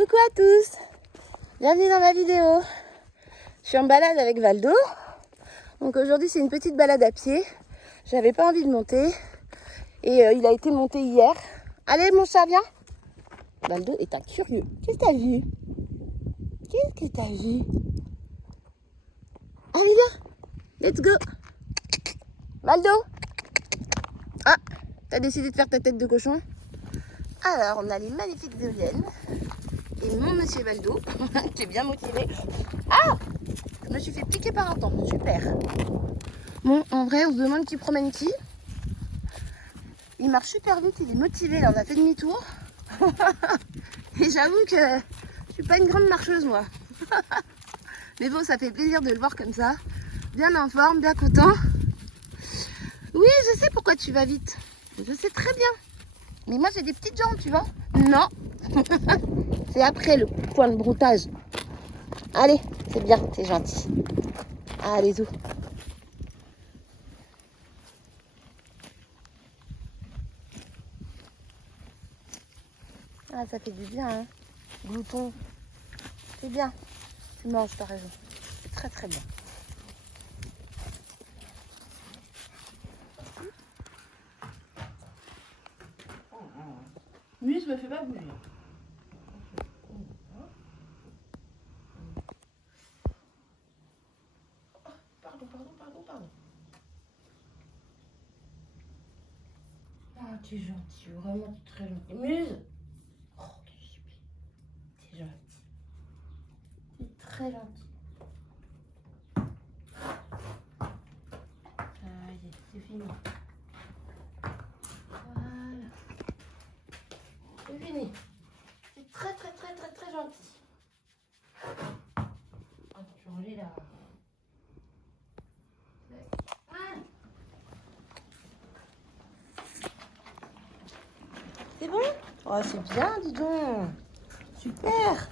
Coucou à tous, bienvenue dans ma vidéo. Je suis en balade avec Valdo. Donc aujourd'hui c'est une petite balade à pied. J'avais pas envie de monter et il a été monté hier. Allez mon chat, viens. Valdo est un curieux. Qu'est-ce que t'as vu? Qu'est-ce que t'as vu? Allez viens, let's go. Valdo. Ah, t'as décidé de faire ta tête de cochon? Alors on a les magnifiques éoliennes. Et mon monsieur Valdo, qui est bien motivé. Ah! Je me suis fait piquer par un temps. Super. Bon, en vrai, on se demande qui promène qui. Il marche super vite, il est motivé. Là, on a fait demi-tour. Et j'avoue que je suis pas une grande marcheuse, moi. Mais bon, ça fait plaisir de le voir comme ça. Bien en forme, bien content. Oui, je sais pourquoi tu vas vite. Je sais très bien. Mais moi, j'ai des petites jambes, tu vois. Non. C'est après le point de broutage. Allez, c'est bien, c'est gentil. Allez, zou. Ah, ça fait du bien, hein. Glouton. C'est bien. Tu manges, t'as raison. C'est très très bien. Muse me fait pas bouger. Pardon. Ah, tu es gentil, vraiment, tu es très gentil. Muse! Oh, tu es super. Tu es gentil. Tu es très gentil. Allez, c'est fini. Voilà. C'est fini. C'est très gentil. On peut changer là. C'est bon? Oh, c'est bien, dis donc. Super.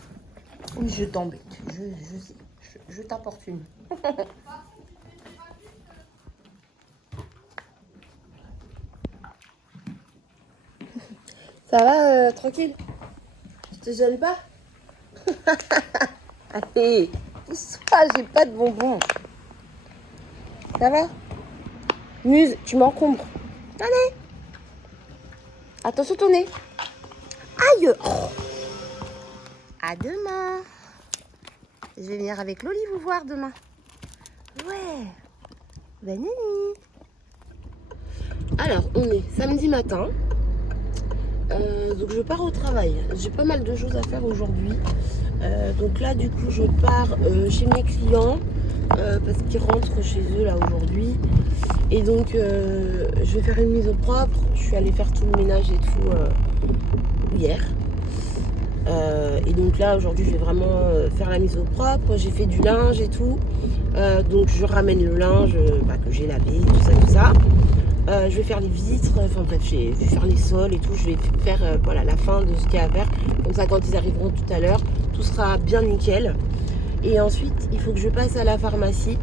Oui, je t'embête. Je sais. Je t'importune. Ça va, tranquille? Je te gêne pas? Allez, pousse-toi, j'ai pas de bonbons. Ça va? Muse, tu m'encombres. Allez. Attention ton nez. Aïe. Oh. À demain. Je vais venir avec Loli vous voir demain. Ouais. Bonne nuit. Alors, on est samedi matin. Donc je pars au travail. J'ai pas mal de choses à faire aujourd'hui. Donc là, du coup, je pars chez mes clients parce qu'ils rentrent chez eux là aujourd'hui. Et donc, je vais faire une mise au propre. Je suis allée faire tout le ménage et tout hier. Et donc là, aujourd'hui, je vais vraiment faire la mise au propre. J'ai fait du linge et tout. Donc, je ramène le linge que j'ai lavé, tout ça. Je vais faire les vitres, enfin bref, je vais faire les sols et tout. Je vais faire voilà, la fin de ce qu'il y a à faire. Comme ça, quand ils arriveront tout à l'heure, tout sera bien nickel. Et ensuite, il faut que je passe à la pharmacie.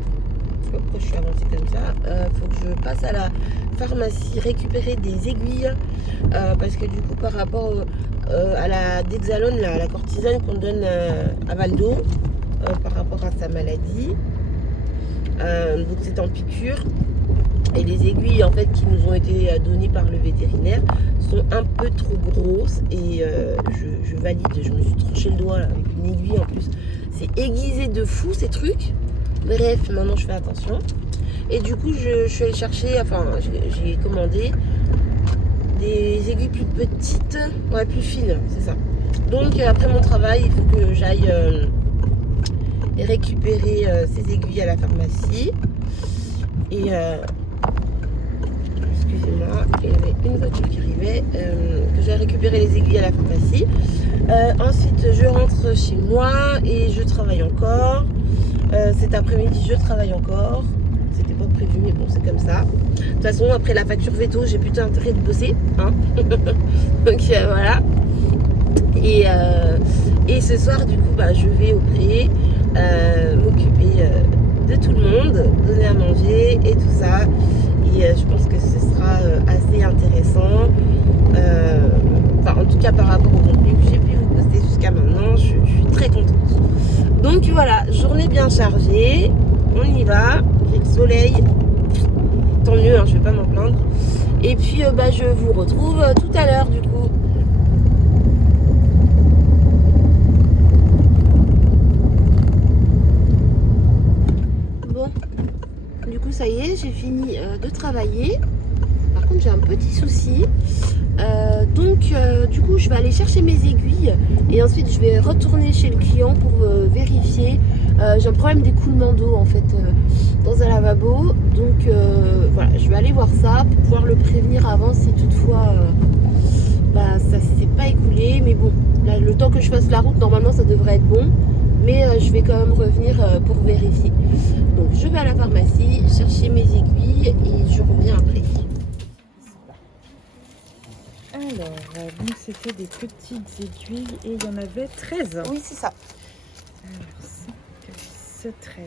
Pourquoi je suis avancée comme ça? Il faut que je passe à la pharmacie récupérer des aiguilles. Parce que du coup, par rapport à la Dexalone, la cortisone qu'on donne à Valdo, par rapport à sa maladie, donc c'est en piqûre. Et les aiguilles en fait qui nous ont été données par le vétérinaire sont un peu trop grosses et je valide, je me suis tranché le doigt là, avec une aiguille en plus. C'est aiguisé de fou ces trucs. Bref, maintenant je fais attention. Et du coup je suis allée chercher, enfin j'ai commandé des aiguilles plus petites, ouais plus fines, c'est ça. Donc après mon travail, il faut que j'aille récupérer ces aiguilles à la pharmacie. Et excusez-moi, il y avait une voiture qui arrivait, que j'ai récupéré les aiguilles à la pharmacie. Ensuite, je rentre chez moi et je travaille encore. Cet après-midi, je travaille encore. C'était pas prévu, mais bon, c'est comme ça. De toute façon, après la facture veto, j'ai plutôt intérêt de bosser. Hein. Donc voilà. Et ce soir, du coup, je vais au pré, m'occuper de tout le monde, donner à manger et tout ça. Et je pense que ce sera assez intéressant. En tout cas par rapport au contenu que j'ai pu vous poster jusqu'à maintenant, je Donc voilà, journée bien chargée. On y va. J'ai le soleil. Tant mieux, hein, je vais pas m'en plaindre. Et puis je vous retrouve tout à l'heure du coup. Bon, du coup ça y est, j'ai fini de travailler. Par contre j'ai un petit souci. Du coup je vais aller chercher mes aiguilles et ensuite je vais retourner chez le client pour vérifier. J'ai un problème d'écoulement d'eau en fait dans un lavabo. Donc voilà, je vais aller voir ça pour pouvoir le prévenir avant si toutefois ça s'est pas écoulé. Mais bon, là, le temps que je fasse la route, normalement ça devrait être bon. Mais je vais quand même revenir pour vérifier. Donc je vais à la pharmacie chercher mes aiguilles et je reviens après. Alors, donc c'était des petites aiguilles et il y en avait 13. Oui, c'est ça. Alors, 5, 6, 13.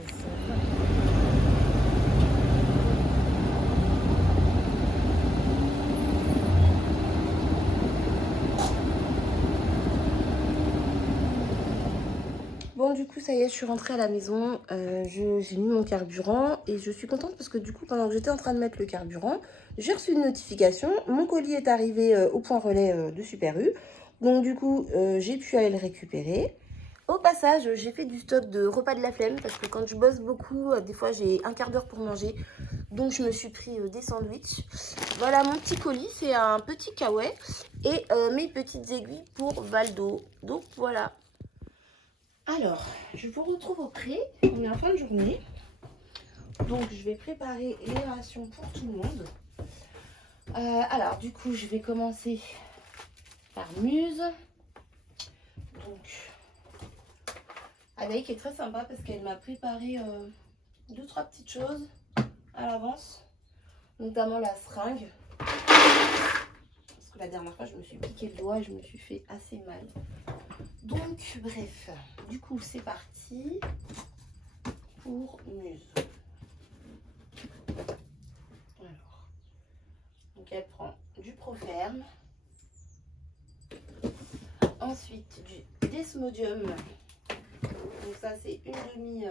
Bon, du coup, ça y est, je suis rentrée à la maison. J'ai mis mon carburant et je suis contente parce que du coup, pendant que j'étais en train de mettre le carburant, j'ai reçu une notification. Mon colis est arrivé au point relais de Super U. Donc, du coup, j'ai pu aller le récupérer. Au passage, j'ai fait du stock de repas de la flemme parce que quand je bosse beaucoup, des fois, j'ai un quart d'heure pour manger. Donc, je me suis pris des sandwichs. Voilà, mon petit colis, c'est un petit kawaii et mes petites aiguilles pour Valdo. Donc, voilà. Alors, je vous retrouve au pré, on est en fin de journée, donc je vais préparer les rations pour tout le monde. Alors, du coup, je vais commencer par Muse. Donc, Anaïk est très sympa parce qu'elle m'a préparé 2-3 petites choses à l'avance, notamment la seringue. Parce que la dernière fois, je me suis piqué le doigt et je me suis fait assez mal. Donc, bref, du coup, c'est parti pour Muse. Alors, donc elle prend du Proferme, ensuite du Desmodium. Donc ça, c'est une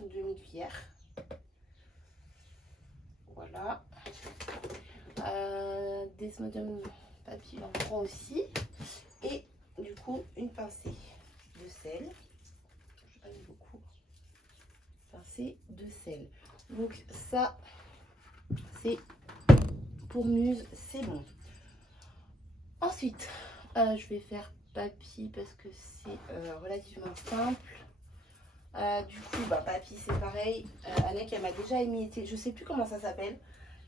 demi-cuillère. Voilà. Desmodium papy, on prend aussi. Et du coup, une pincée de sel. Je n'ai pas mis beaucoup. Pincée de sel. Donc ça, c'est pour Muse, c'est bon. Ensuite, je vais faire papy parce que c'est relativement simple. Du coup, papy, c'est pareil. Annette, elle m'a déjà émietté. Je sais plus comment ça s'appelle.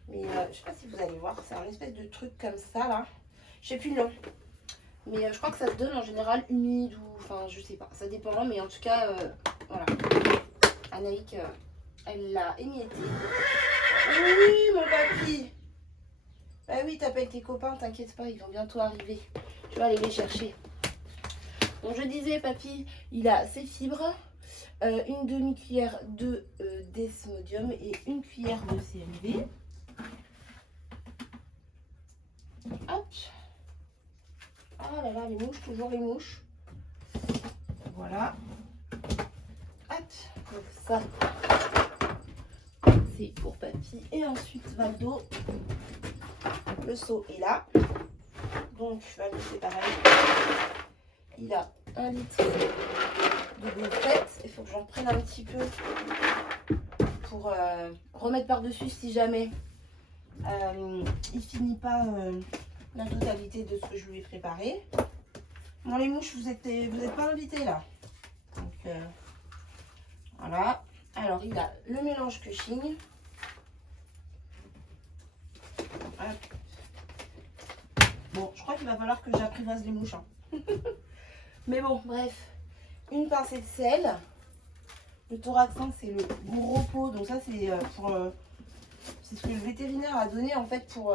Mais je sais pas si vous allez voir. C'est un espèce de truc comme ça, là. Je sais plus le nom. Mais je crois que ça se donne en général humide ou... Enfin, je sais pas. Ça dépend. Mais en tout cas, voilà. Anaïk, elle l'a émietté. Oui, mon papy. Bah oui, t'appelles tes copains, t'inquiète pas. Ils vont bientôt arriver. Je vais aller les chercher. Donc, je disais, papy, il a ses fibres. Une demi-cuillère de Desmodium et une cuillère de CMV. Hop. Ah là là, les mouches, toujours les mouches. Voilà. Hop. Donc ça, c'est pour papy. Et ensuite, Valdo. Le seau est là. Donc, Valdo, c'est pareil. Il a 1 litre de gaufrette. Il faut que j'en prenne un petit peu pour remettre par-dessus si jamais il finit pas la totalité de ce que je lui ai préparé. Bon, les mouches, vous êtes pas invités là. Donc, voilà. Alors, il a le mélange Cushing. Bon, je crois qu'il va falloir que j'apprivoise les mouches. Hein. Mais bon, bref. Une pincée de sel. Le Thoraxin, c'est le gros pot. Donc ça, c'est c'est ce que le vétérinaire a donné en fait pour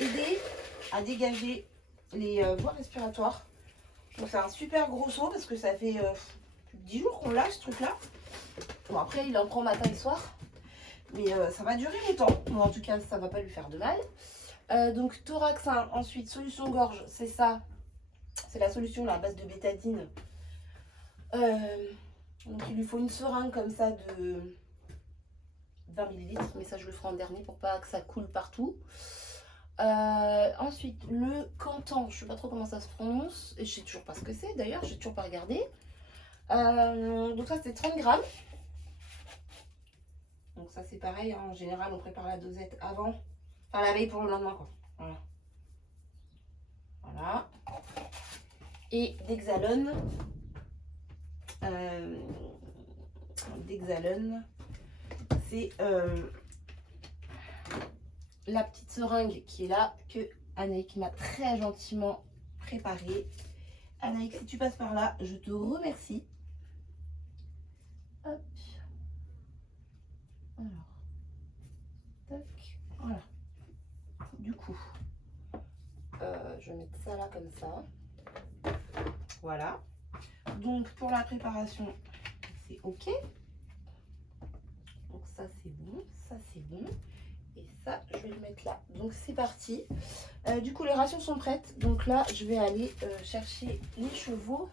aider à dégager les voies respiratoires. Donc c'est un super gros seau parce que ça fait plus de 10 jours qu'on l'a ce truc là. Bon, après il en prend matin et soir. Mais ça va durer longtemps. Bon, en tout cas, ça va pas lui faire de mal. Donc Thoraxin, ensuite solution gorge, c'est ça. C'est la solution là, à base de bétadine Donc il lui faut une seringue comme ça de 20 ml, mais ça je le ferai en dernier pour pas que ça coule partout. Ensuite, le Cantan, je sais pas trop comment ça se prononce, et je sais toujours pas ce que c'est d'ailleurs, j'ai toujours pas regardé. Donc ça c'est 30 grammes. Donc ça c'est pareil, hein, en général on prépare la dosette avant, enfin la veille pour le lendemain quoi. Voilà. Voilà. Et d'Hexalone. D'Hexalone, c'est la petite seringue qui est là, que Anaïk m'a très gentiment préparée. Anaïk, si tu passes par là, je te remercie. Hop. Alors. Tac. Voilà. Du coup, je vais mettre ça là comme ça. Voilà. Donc, pour la préparation, c'est OK. Donc, ça, c'est bon. Ça, c'est bon. Et ça, je vais le mettre là. Donc, c'est parti. Du coup, les rations sont prêtes. Donc là, je vais aller chercher les chevaux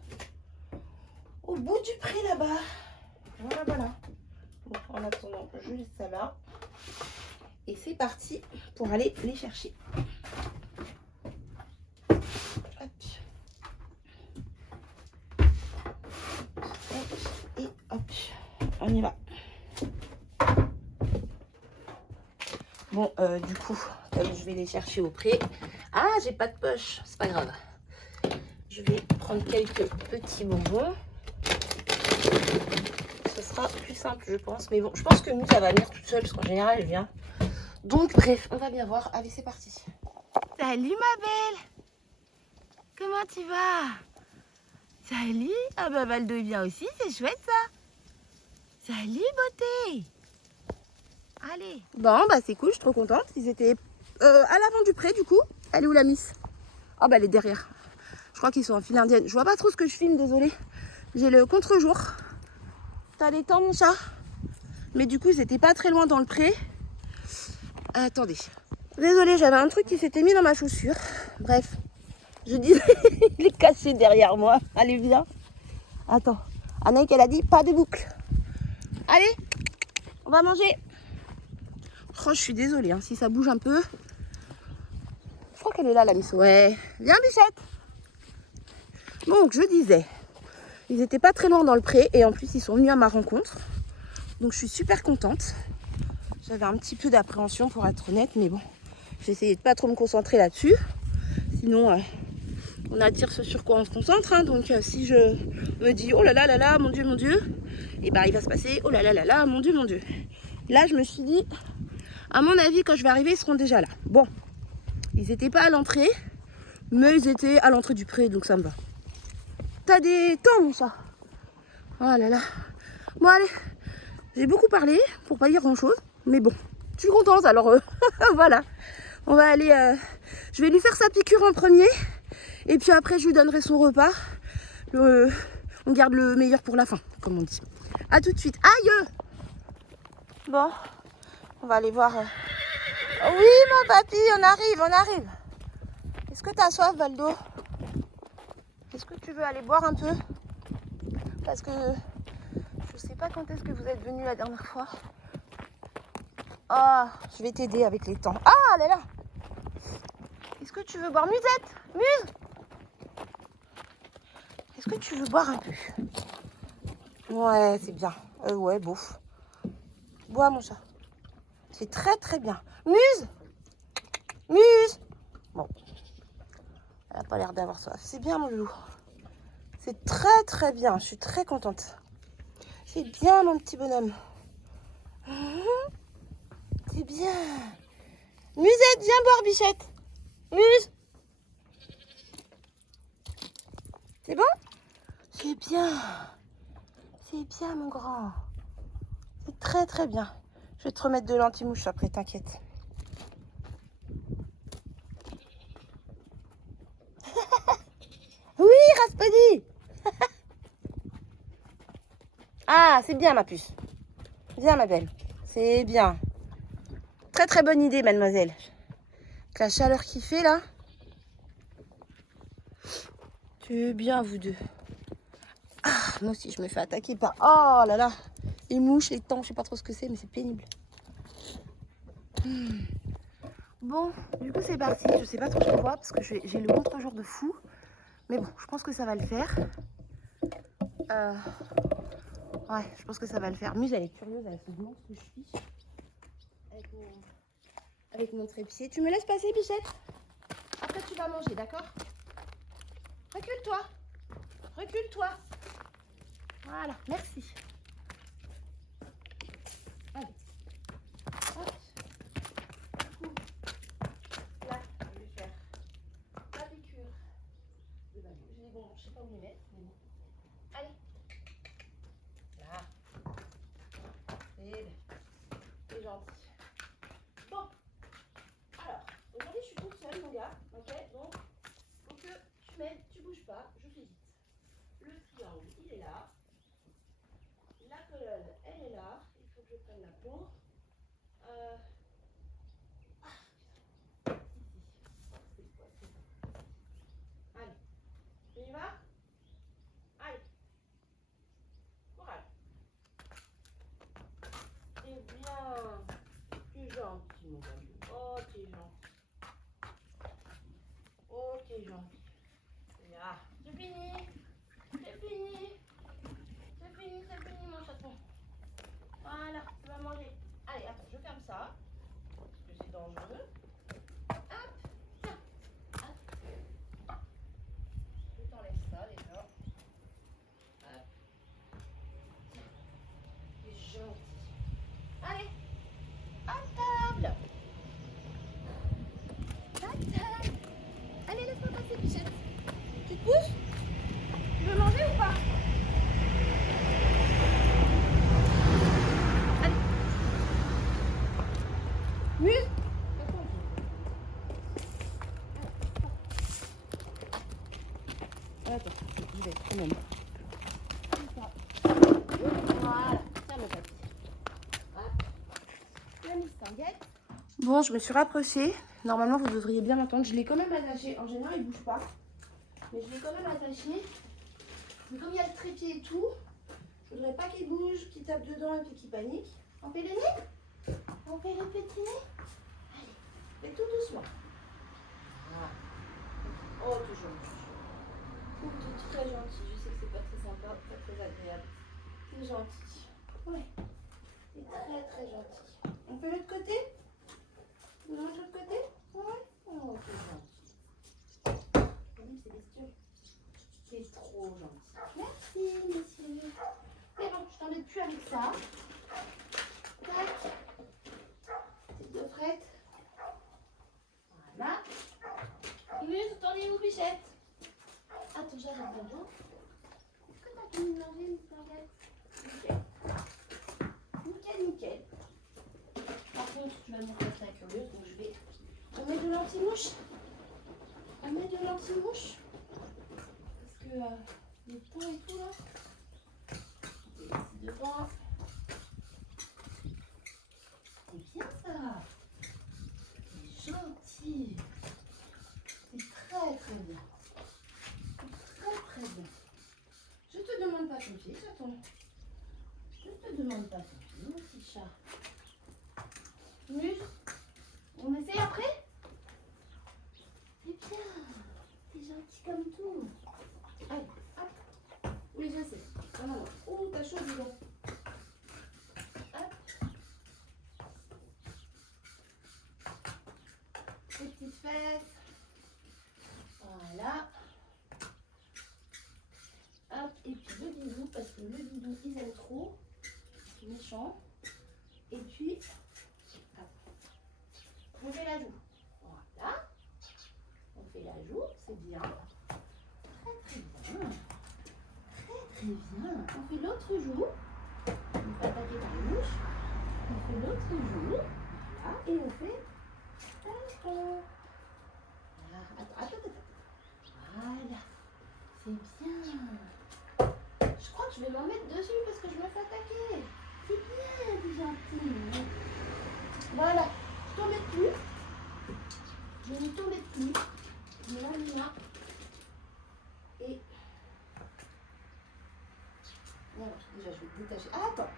au bout du pré là-bas. Voilà, voilà. Donc, en attendant, je laisse ça là. Et c'est parti pour aller les chercher. Hop. Et hop, on y va. Bon, du coup, comme je vais les chercher au pré. Ah, j'ai pas de poche, c'est pas grave. Je vais prendre quelques petits bonbons. Ce sera plus simple, je pense. Mais bon, je pense que nous, ça va venir toute seule, parce qu'en général, elle vient. Donc, bref, on va bien voir. Allez, c'est parti. Salut, ma belle. Comment tu vas? Salut. Ah bah, Valdo vient aussi, c'est chouette, ça. Salut, beauté. Allez. Bon, bah, c'est cool, je suis trop contente. Ils étaient à l'avant du pré, du coup. Elle est où, la miss? Ah, bah, elle est derrière. Je crois qu'ils sont en file indienne. Je vois pas trop ce que je filme, désolée. J'ai le contre-jour. T'as les temps, mon chat? Mais du coup, ils étaient pas très loin dans le pré. Attendez. Désolée, j'avais un truc qui s'était mis dans ma chaussure. Bref. Je disais, il est caché derrière moi. Allez, viens. Attends. Anaïk, elle a dit pas de boucle. Allez, on va manger. Oh, je suis désolée, hein, si ça bouge un peu. Je crois qu'elle est là, la miss. Ouais. Viens, bichette. Donc, je disais, ils étaient pas très loin dans le pré. Et en plus, ils sont venus à ma rencontre. Donc, je suis super contente. J'avais un petit peu d'appréhension, pour être honnête. Mais bon, j'ai essayé de pas trop me concentrer là-dessus. Sinon, on attire ce sur quoi on se concentre. Hein. Donc, si je me dis, oh là là là là, mon Dieu, et ben, il va se passer, oh là là là là, mon Dieu. Là, je me suis dit, à mon avis, quand je vais arriver, ils seront déjà là. Bon, ils n'étaient pas à l'entrée, mais ils étaient à l'entrée du pré, donc ça me va. T'as des temps, mon chat. Oh là là. Bon, allez, j'ai beaucoup parlé pour pas dire grand-chose, mais bon, je suis contente, alors voilà. On va aller, je vais lui faire sa piqûre en premier, et puis après, je lui donnerai son repas. On garde le meilleur pour la fin, comme on dit. A tout de suite. Aïe! Bon, on va aller voir. Oui, mon papy, on arrive. Est-ce que tu as soif, Valdo? Est-ce que tu veux aller boire un peu? Parce que je sais pas quand est-ce que vous êtes venu la dernière fois. Ah, je vais t'aider avec les temps. Ah, elle est là. Est-ce que tu veux boire, Musette? Muse? Est-ce que tu veux boire un peu? Ouais, c'est bien. Ouais, bouffe. Bois, mon chat. C'est très très bien. Muse! Bon. Elle n'a pas l'air d'avoir soif. C'est bien, mon loulou. C'est très très bien. Je suis très contente. C'est bien, mon petit bonhomme. C'est bien. Musette, viens boire, bichette. Muse. C'est bon? C'est bien. C'est bien, mon grand. C'est très très bien. Je vais te remettre de l'anti-mouche après, t'inquiète. Oui, Raspody. Ah, c'est bien, ma puce. Viens, ma belle. C'est bien. Très très bonne idée, mademoiselle. Avec la chaleur qu'il fait, là. C'est bien, vous deux. Ah, moi aussi, je me fais attaquer par... Oh là là, les mouches, les temps, je sais pas trop ce que c'est, mais c'est pénible. Bon, du coup, c'est parti. Je sais pas trop quoi parce que j'ai le contre-jour de fou. Mais bon, je pense que ça va le faire. Ouais, je pense que ça va le faire. Muse, elle est curieuse, elle se demande ce que je suis. Avec mon trépied. Tu me laisses passer, Bichette? Après, tu vas manger, d'accord? Recule-toi. Recule-toi. Voilà, merci. Allez. Hop. Là, je vais faire la piqûre. J'ai des bonbons, je sais pas où les mettre, mais bon. Allez. Là. C'est gentil. Bon. Alors, aujourd'hui, je suis toute seule, mon gars. Ok, donc, faut que tu m'aides, tu bouges pas, je fais vite. Le triangle, il est là. La colonne, elle est là. Il faut que je prenne la peau. Allez, on y va? Allez, courage. Et bien, tu es gentil, mon ami. Oh, tu es gentil. Oh, tu es gentil. Là, c'est fini. C'est fini. C'est fini, mon chaton. Voilà, tu vas manger. Allez, attends, je ferme ça. Parce que c'est dangereux. Hop, tiens. Hop. Je t'enlève ça déjà. Hop. Tiens. Tu es gentil. Allez, à table. À table. Allez, laisse-moi passer, Bichette. Tu te pousses? Tu veux manger ou pas? Allez. Muse. Attends, je vais quand même. Voilà, tiens mon papy. La mistinguette. Bon, je me suis rapprochée. Normalement, vous devriez bien l'entendre. Je l'ai quand même attaché. En général, il ne bouge pas. Mais je l'ai quand même attaché. Mais comme il y a le trépied et tout, je voudrais pas qu'il bouge, qu'il tape dedans et puis qu'il panique. On fait le nez? On fait le petit nez? Allez, fais tout doucement. Voilà. Oh, tout gentil. Oh, tout très gentil. Je sais que c'est pas très sympa, pas très agréable. C'est gentil. Ouais. C'est très très gentil. On fait l'autre côté? Vous mangez de l'autre côté? Ouais. Oh, c'est gentil. Oui, c'est bestiaux. C'est trop gentil. Merci, messieurs. C'est bon, je t'embête plus avec ça. Tac. Petite gaufrette. Voilà. Muse, t'en es où, Bichette? Attends, j'arrive d'abord. Est-ce que t'as fini de manger, Miss Marguerite? Nickel. Nickel, nickel. Par contre, tu vas me faire ça curieuse, donc je vais... On met de l'anti-mouche. On met de l'anti-mouche. Parce que les points et tout là. Et devant. C'est bien ça. C'est gentil. C'est très très bien. Très très bien. Je te demande pas ton pied, chaton. Je te demande pas ton pied, mon petit chat. Muse, on essaye après? C'est bien. T'es gentil comme tout. Allez, hop. Oui, je sais. Non, non, non. Oh, t'as chaud, dis donc. Hop. Les petites fesses. Voilà. Hop. Et puis le bisou, parce que le bisou, ils aiment trop. C'est méchant. Et puis, hop. On fait la joue. Voilà. On fait la joue, c'est bien. Très très bien. Très bien. On fait l'autre joue. On fait attaquer par les mouches. On fait l'autre joue. Voilà. Et on fait tampon. Voilà. Attends. Voilà. C'est bien. Je crois que je vais m'en mettre dessus parce que je me fais attaquer. C'est bien, t'es gentil. Voilà. Je t'embête plus. Je ne t'embête plus. Je mets là. Et détacher. Ah, attends.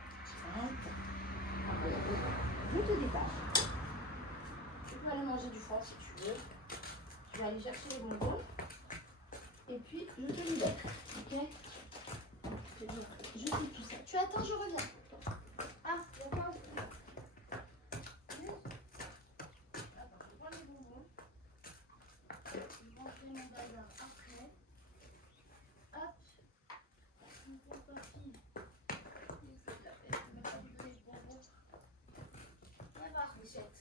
Je te détache. Tu peux aller manger du foin si tu veux. Je vais aller chercher les bonbons. Et puis, je te libère. Ok? Je fais tout ça. Tu attends, je reviens. Ah, d'accord. Attends, je prends les bonbons. Je vais rentrer mon bazar après. Hop. Mon pauvre papy. Viens voir, Michette.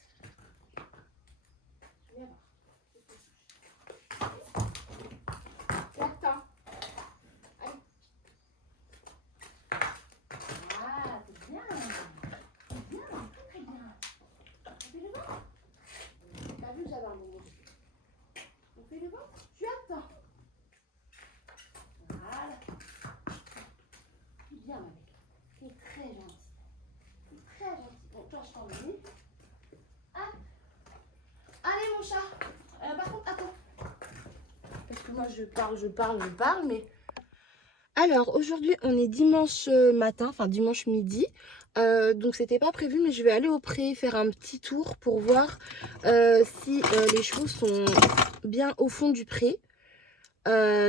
Viens voir. Attends. Allez. Ah, c'est bien. C'est bien, très très bien. On fait le ventre. T'as vu que j'avais un bonbon. On fait le ventre. Tu attends. Voilà. C'est bien, ma belle. C'est très gentil. C'est très gentil. Bon, toi, je t'emmène. Ah. Allez, mon chat. Par contre, attends. Parce que moi, je parle, mais... Alors, aujourd'hui, on est dimanche matin, enfin dimanche midi. Donc, c'était pas prévu, mais je vais aller au pré faire un petit tour pour voir si les chevaux sont bien au fond du pré.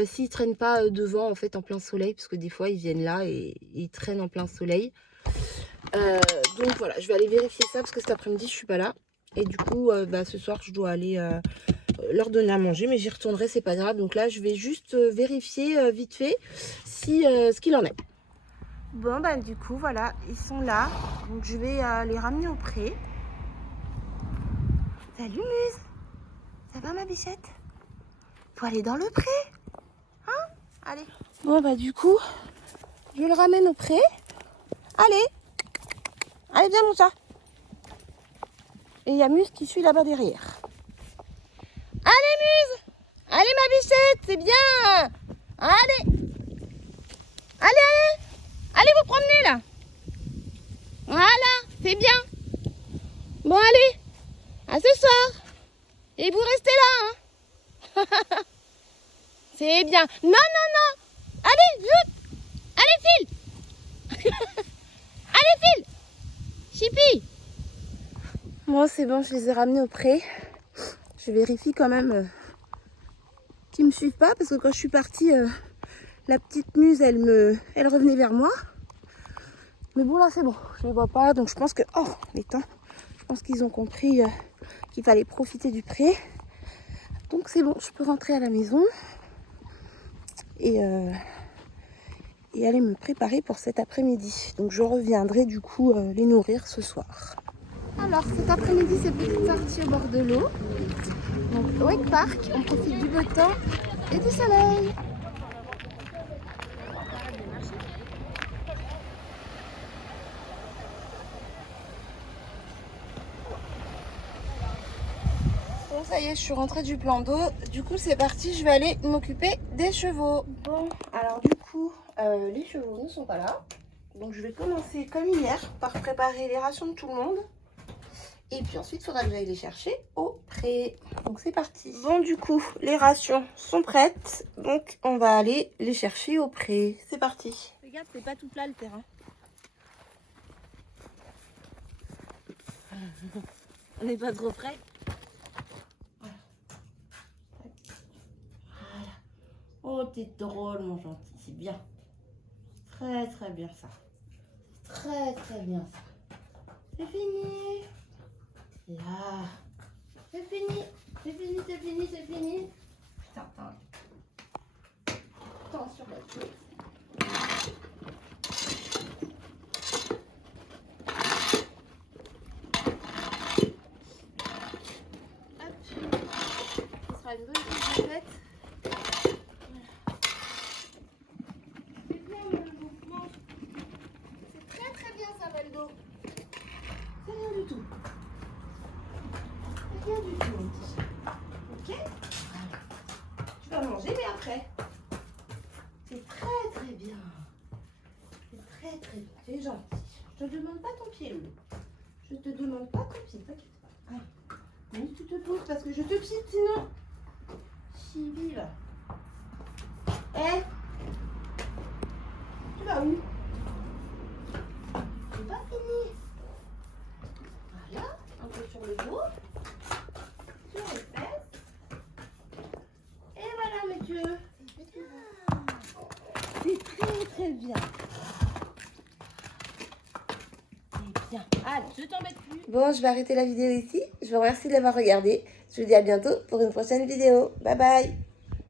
S'ils traînent pas devant, en fait, en plein soleil, parce que des fois, ils viennent là et ils traînent en plein soleil. Donc, voilà, je vais aller vérifier ça, parce que cet après-midi, je suis pas là. Et du coup, ce soir, je dois aller... leur donner à manger, mais j'y retournerai, c'est pas grave. Donc là, je vais juste vérifier vite fait si ce qu'il en est. Bon, du coup, voilà, ils sont là. Donc je vais les ramener au pré. Salut Muse, ça va ma bichette? Faut aller dans le pré, hein? Allez. Bon, du coup, je le ramène au pré. Allez, allez, viens mon chat. Et il y a Muse qui suit là-bas derrière. Allez Muse! Allez ma bichette, c'est bien! Allez! Allez! Allez vous promener là! Voilà, c'est bien! Bon allez! À ce soir! Et vous restez là, hein? C'est bien! Non, non, non! Allez, vite! Allez, file! Allez, file! Chipi! Bon, c'est bon, je les ai ramenés au pré. Je vérifie quand même qu'ils me suivent pas, parce que quand je suis partie, la petite Muse, elle revenait vers moi. Mais bon, là, c'est bon, je les vois pas, donc je pense que... Oh, les temps! Je pense qu'ils ont compris qu'il fallait profiter du pré. Donc c'est bon, je peux rentrer à la maison et aller me préparer pour cet après-midi. Donc je reviendrai du coup les nourrir ce soir. Alors cet après-midi, c'est petite sortie au bord de l'eau. Donc Wake Park, on profite du beau temps et du soleil. Bon, ça y est, je suis rentrée du plan d'eau. Du coup, c'est parti, je vais aller m'occuper des chevaux. Bon, alors du coup, les chevaux ne sont pas là. Donc je vais commencer comme hier par préparer les rations de tout le monde. Et puis ensuite, il faudra que j'aille les chercher au pré. Donc c'est parti. Bon, du coup, les rations sont prêtes. Donc on va aller les chercher au pré. C'est parti. Regarde, c'est pas tout plat le terrain. On n'est pas trop près. Voilà. Oh, t'es drôle, mon gentil. C'est bien. Très, très bien ça. Très, très bien ça. C'est fini. Là. C'est fini. C'est fini, c'est fini, c'est fini. Putain, attends sur la chose. Hop. Ce sera une bonne chose de faite. C'est bien le mouvement. C'est très très bien ça, Valdo. C'est rien du tout. C'est rien du tout, mon petit chat. Ok? Tu vas manger, mais après. C'est très très bien. C'est très très bien. C'est gentil. Je te demande pas ton pied, Loulou. Je te demande pas ton pied, t'inquiète pas. Allez. Mais tu te poses parce que je te pite sinon. Chibi, là. Eh? Tu vas où? Tiens, allez, je t'embête plus. Bon, je vais arrêter la vidéo ici. Je vous remercie de l'avoir regardée. Je vous dis à bientôt pour une prochaine vidéo. Bye bye.